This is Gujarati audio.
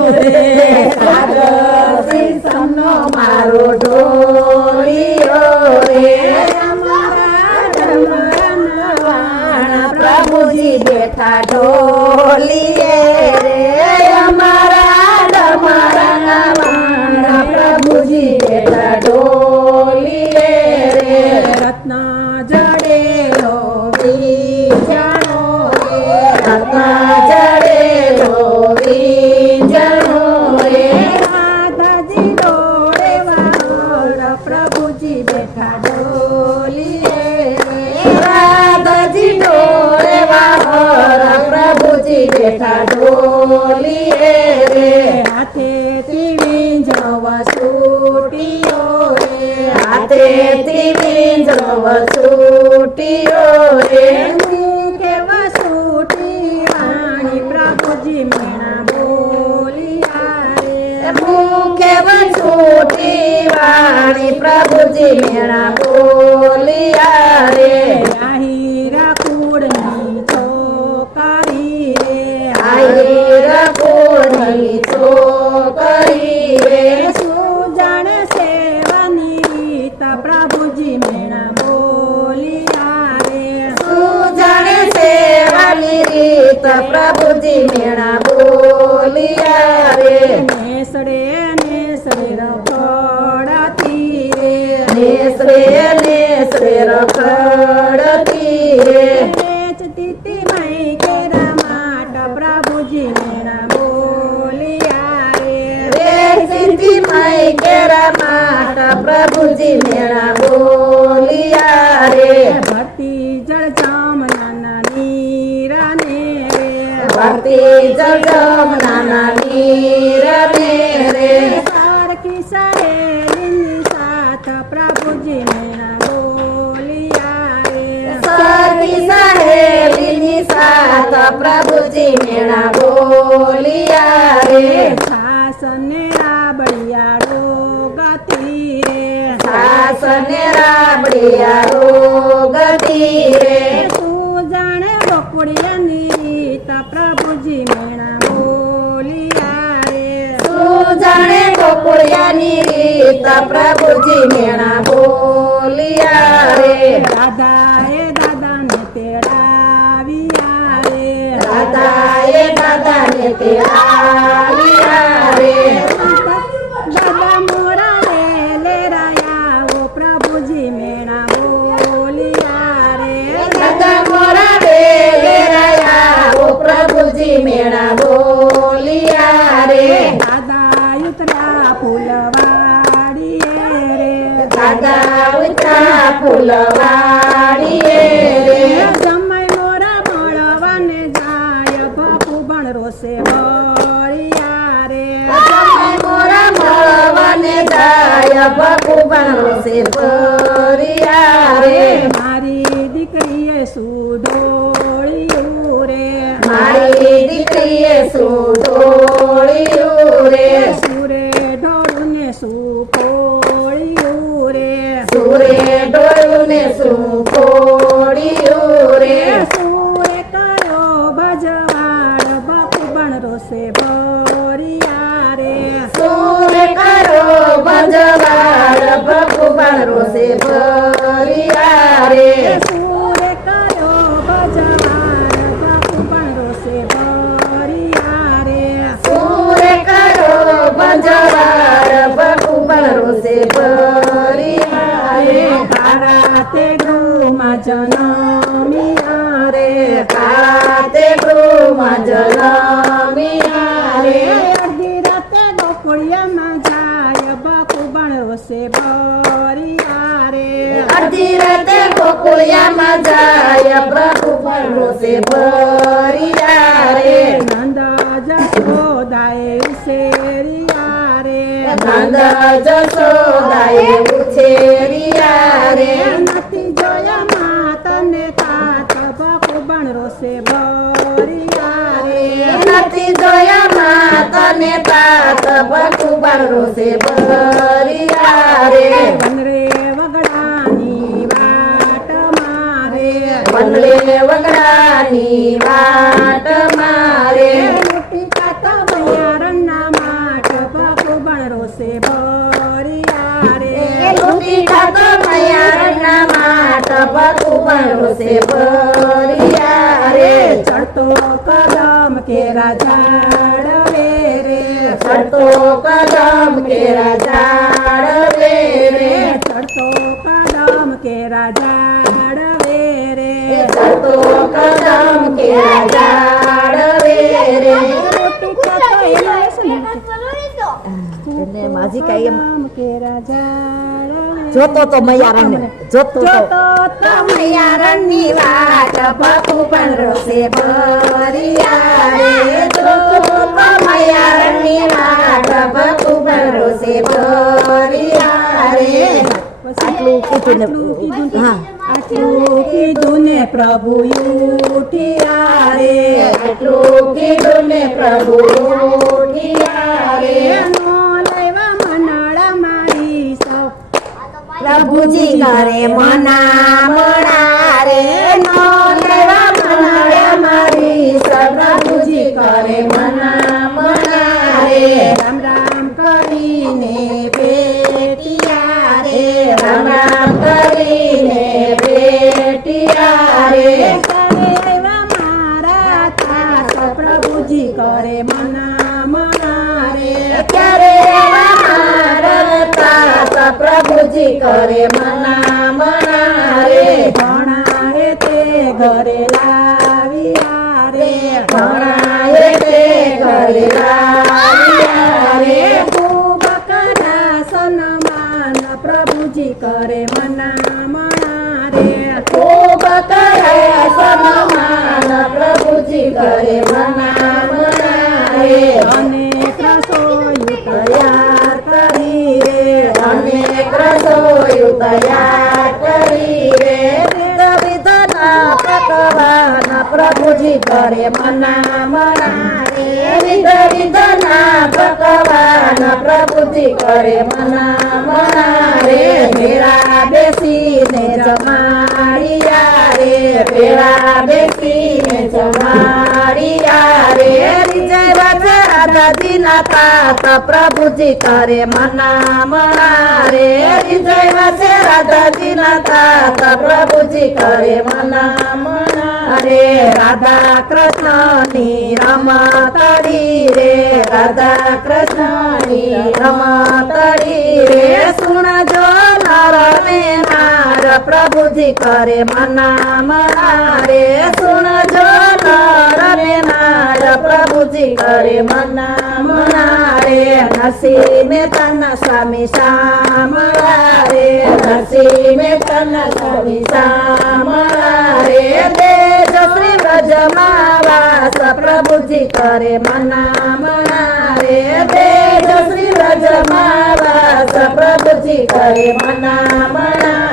રે સાગર સમનો મારો ઢોલિયો રે પ્રભુજી બેઠા ઢોલીએ રે અમારા ડમરાના વાણા પ્રભુજી બેઠા ઢોલીએ રે રત્ન જડેલો વીંઝણો રે રત્ન જડેલો વીંઝણો રે રાધાજી ડોળે વાળ પ્રભુજી બેઠા ઢોલીએ રે રાધાજી ડોળે વાળ પ્રભુજી બેઠા ઢોલીએ રે હાથેથી વીંઝણો વસૂટીયો રે હાથેથી વીંઝણો વસૂટીયો રે મુખે વસૂટી વાણી પ્રભુજી મેણા બોલિયા રે મુખે વસૂટી વાણી પ્રભુજી મેણા બોલિયા રે આહીરા કુળની છોકરી રે આહીરા કુળની છોકરી રે સુજાણ સેવાની રીત પ્રભુજી મેણા બોલિયા રે સુજાણ સેવાની રીત પ્રભુજી મેણા બોલિયા રે નેસડે નેસડે રખડતી રે નેસડે નેસડે રખડતી રે વેચતી મೈ કેરા માટ પ્રભુજી મેણા બોલિયા રે વેચતી મೈ કેરા માટ પ્રભુજી મેણા બોલિયા રે ભરતી જળ જમના નીરને રે ભરતી જળ જમના નીરને રે સારકી સહેલીની સાથ પ્રભુજી મેણા બોલિયા રે સારકી સહેલીની સાથ પ્રભુજી મેણા બોલિયા રે સાસને રાબડિયા રોગતી રે સાસને રાબડિયા રોગતી રે સુજાણે બકુડિયાની રીત પ્રભુજી મેણા બોલિયા રે સુજાણે બકુડિયાની રીત પ્રભુજી મેણા બોલિયા રે દાદાએ દાદાને તેડાવ્યા રે દાદાએ દાદાને તેડાવ્યા રે દાદા મોરા રે લેરાયા ઓ પ્રભુજી મેણા બોલિયા રે દાદા મોરા રે લેરાયા ઓ પ્રભુજી મેણા બોલિયા રે દાદા ઉતરા ફૂલવાડીએ રે દાદા ઉતરા ફૂલવાડીએ રે જમાઈ મોરા મળવાને જાય બાપુ ભણ રોશે ભળિયા રે જમાઈ મોરા મળવાને જાય બાપુ ભણ રોશે ભળિયા રે મારી દીકરીએ સુડોળ્યું રે મારી દીકરીએ સુડોળ્યું રે સુરે ઢોળું ને સુકોળ્યું રે સુરે ઢોળું ને સુકોળ્યું રે સુરે કર્યો ભજવાડ બાપુ બણ રોશે ભરિયા રે સુરે કર્યો ભજવાડ બાપુ બણ રોશે ભરિયા રે સુરે કર્યો ભજવાડ બાપુ બણ રોશે ભરિયા રે સુરે કર્યો ભજવાડ બાપુ બણ રોશે ભરિયા રે કાળા તે ગૃહમાં જન્મ્યા રે કાળા તે ગૃહમાં જન્મ્યા રે અડધી રાતે ગોકુળિયામાં જાય બાપુ બણ રોશે ભરિયા રે અડધી રાતે ગોકુળિયામાં જાય પ્રભુ બણ રોશે ભરિયા રે નંદ જશોદાએ ઉછેરિયા રે નંદ જશોદાએ ઉછેરિયા રે નથી જોયા માતને તાત બાપુ બણ રોશે ભરિયા રે નથી જોયા માતને તાત બાપુ બણ રોશે ભરિયા રે વનરે વગડાની વાટ મારે વનરે વગડાની વાટ મારે મોટી કાતા ભૈયારના ભગવાન રોષે ભર્યા રે ચડતો કદમ કેરા ઝાડવે રે ચડતો કદમ કેરા ઝાડવે રે ચડતો કદમ કેરા ઝાડવે રે ચડતો કદમ કેરા ઝાડવે રે એટલે માજી કઈ એમ કદમ કેરા ઝાડવે જોતો તો મૈયારાને જોતો જોતો તો મૈયારણની વાટ ભગવાન રોષે ભર્યા રે જોતો તો મૈયારણની વાટ ભગવાન રોષે ભર્યા રે આટલું કીધું ને હા આટલું કીધું ને પ્રભુ ઉઠ્યા રે આટલું કીધું ને પ્રભુ ઉઠ્યા રે નો લેવા મનાળા મારી સૌ પ્રભુજી કરે મના રે નો લેવા મનાળા મારી પ્રભુજી કરે મના રે રામ રામ કરીને બેટિયા રે રામ રામ કરીને બેટિયા રે કરે એવા મારા તાસ પ્રભુજી કરે મના રે ક્યારે મારતા પ્રભુજી કરે મના રે ભણાએ તે ઘરે લાવ્યા રે ભણાએ તે ઘરે લાવ્યા રે ખૂબ કરા સન્માન પ્રભુજી કરે મના રે ખૂબ કરે સન્માન પ્રભુજી કરે મના રે અનેક રસોઈ તૈયાર કરી રે અનેક રસોયું તૈયાર કરી રે વિધના પકવાન પ્રભુજી કરે મના રે વિધના પકવાન પ્રભુજી કરે મના રે ભેળા બેસીને જમાડિયા રે ભેળા બેસીને જમાડિયા રે વિજય વચે રાધાજીના તાત પ્રભુજી કરે મના રે વિજય વચે રાધાજીના તાત પ્રભુજી કરે મના રે રાધા કૃષ્ણની રમતડી રે રાધા કૃષ્ણની રમતડી રે સુણજો નર ને નાર પ્રભુજી કરે મના રે સુણજો નર ને નાર પ્રભુજી કરે મના રે નરસિંહ મહેતાના સ્વામી શામળા રે નરસિંહ મહેતાના સ્વામી શામળા રે દેજ શ્રી વ્રજમાં વાસ પ્રભુજી કરે મના રે દેજ શ્રી વ્રજમાં વાસ પ્રભુજી કરે મના